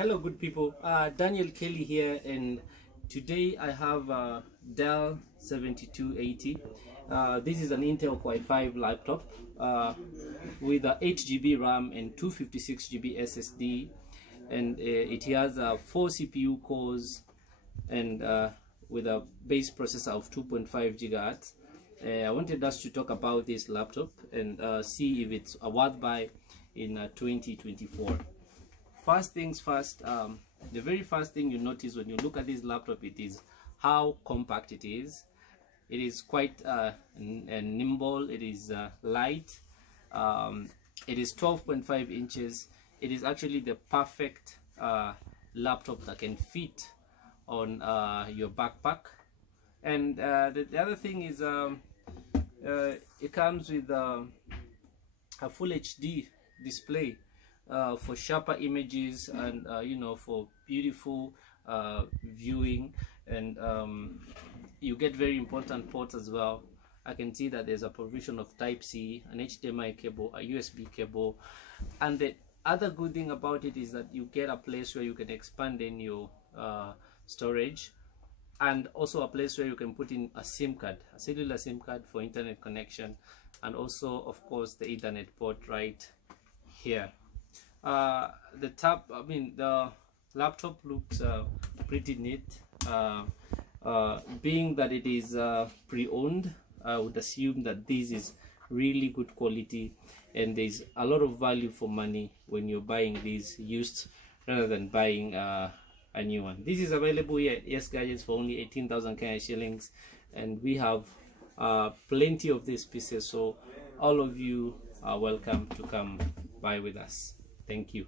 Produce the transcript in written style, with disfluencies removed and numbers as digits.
Hello, good people. Daniel Kelly here, and today I have a Dell 7280. This is an Intel Core i5 laptop with a 8 GB RAM and 256 GB SSD, and it has 4 CPU cores and with a base processor of 2.5 GHz. I wanted us to talk about this laptop and see if it's a worth buy in 2024. First things first, the very first thing you notice when you look at this laptop, it is how compact it is. It is quite nimble, it is light, it is 12.5 inches. It is actually the perfect laptop that can fit on your backpack. And the other thing is it comes with a full HD display for sharper images and you know, for beautiful viewing, and you get very important ports as well. I can see that there's a provision of Type-C, an HDMI cable, a USB cable, and the other good thing about it is that you get a place where you can expand in your storage, and also a place where you can put in a SIM card, a cellular SIM card for internet connection, and also of course the Ethernet port right here. The laptop looks pretty neat. Being that it is pre-owned, I would assume that this is really good quality, and there's a lot of value for money when you're buying these used rather than buying a new one. This is available here at Yes Gadgets for only 18,000 Kenya shillings, and we have plenty of these pieces, so all of you are welcome to come buy with us. Thank you.